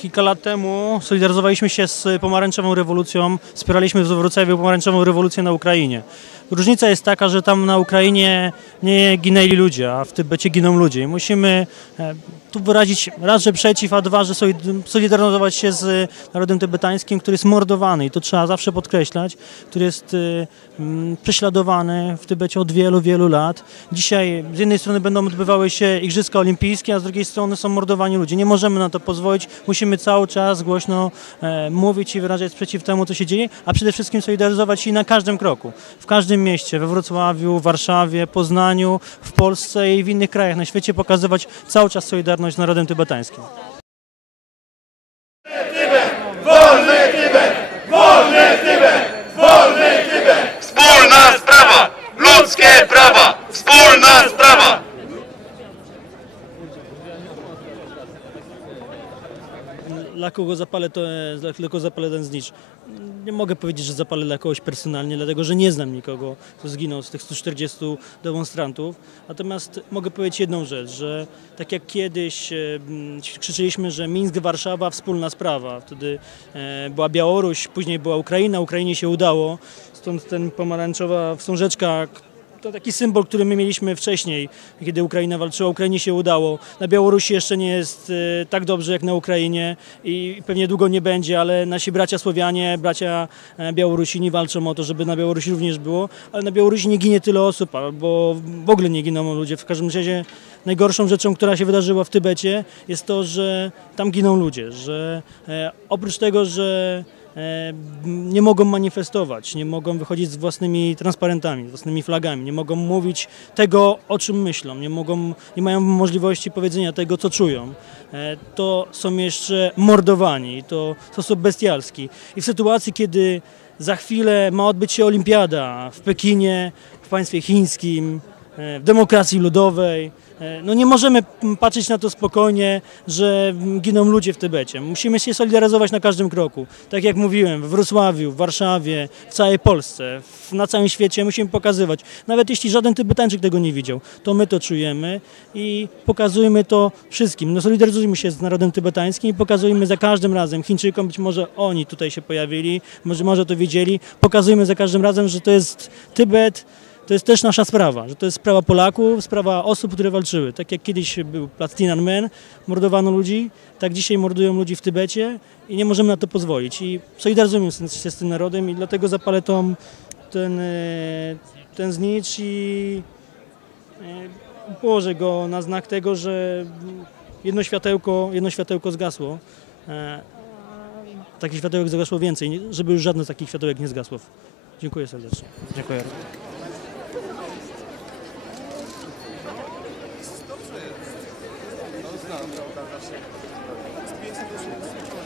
Kilka lat temu solidaryzowaliśmy się z pomarańczową rewolucją, wspieraliśmy w Wrocławiu pomarańczową rewolucję na Ukrainie. Różnica jest taka, że tam na Ukrainie nie ginęli ludzie, a w Tybecie giną ludzie. I musimy e, tu wyrazić raz, że przeciw, a dwa, że solid- solidaryzować się z narodem tybetańskim, który jest mordowany i to trzeba zawsze podkreślać, który jest e, prześladowany w Tybecie od wielu, wielu lat. Dzisiaj z jednej strony będą odbywały się Igrzyska Olimpijskie, a z drugiej strony są mordowani ludzie. Nie możemy na to pozwolić. Musimy cały czas głośno e, mówić i wyrażać sprzeciw temu, co się dzieje, a przede wszystkim solidaryzować się na każdym kroku. W każdym mieście, we Wrocławiu, Warszawie, Poznaniu, w Polsce i w innych krajach na świecie pokazywać cały czas solidarność z narodem tybetańskim. Wspólna sprawa! Ludzkie prawa! Wspólna sprawa! Dla kogo zapalę, to dla kogo zapalę ten znicz. Nie mogę powiedzieć, że zapalę dla kogoś personalnie, dlatego że nie znam nikogo, kto zginął z tych 140 demonstrantów. Natomiast mogę powiedzieć jedną rzecz, że tak jak kiedyś e, krzyczyliśmy, że Mińsk, Warszawa, wspólna sprawa. Wtedy e, była Białoruś, później była Ukraina, Ukrainie się udało. Stąd ten pomarańczowa wstążeczka, to taki symbol, który my mieliśmy wcześniej, kiedy Ukraina walczyła. Ukrainie się udało. Na Białorusi jeszcze nie jest e, tak dobrze jak na Ukrainie i pewnie długo nie będzie, ale nasi bracia Słowianie, bracia e, Białorusini walczą o to, żeby na Białorusi również było. Ale na Białorusi nie ginie tyle osób, albo w ogóle nie giną ludzie. W każdym razie najgorszą rzeczą, która się wydarzyła w Tybecie jest to, że tam giną ludzie, że e, oprócz tego, że nie mogą manifestować, nie mogą wychodzić z własnymi transparentami, z własnymi flagami, nie mogą mówić tego, o czym myślą, nie, mogą, nie mają możliwości powiedzenia tego, co czują. E, To są jeszcze mordowani, to sposób bestialski. I w sytuacji, kiedy za chwilę ma odbyć się olimpiada w Pekinie, w państwie chińskim, e, w demokracji ludowej, E, No nie możemy patrzeć na to spokojnie, że giną ludzie w Tybecie. Musimy się solidaryzować na każdym kroku. Tak jak mówiłem, w Wrocławiu, w Warszawie, w całej Polsce, na całym świecie musimy pokazywać. Nawet jeśli żaden Tybetańczyk tego nie widział, to my to czujemy i pokazujmy to wszystkim. No solidaryzujmy się z narodem tybetańskim i pokazujmy za każdym razem Chińczykom, być może oni tutaj się pojawili, może, może to wiedzieli, pokazujmy za każdym razem, że to jest Tybet, to jest też nasza sprawa, że to jest sprawa Polaków, sprawa osób, które walczyły. Tak jak kiedyś był plac Tiananmen, mordowano ludzi, tak dzisiaj mordują ludzi w Tybecie i nie możemy na to pozwolić. I solidaryzujemy się z tym narodem i dlatego zapalę tą, ten, e, ten znicz i e, położę go na znak tego, że jedno światełko, jedno światełko zgasło. E, Takich światełek zgasło więcej, żeby już żadne takich światełek nie zgasło. Dziękuję serdecznie. Dziękuję. Dobrze jest. No znam. Z 500 do 600.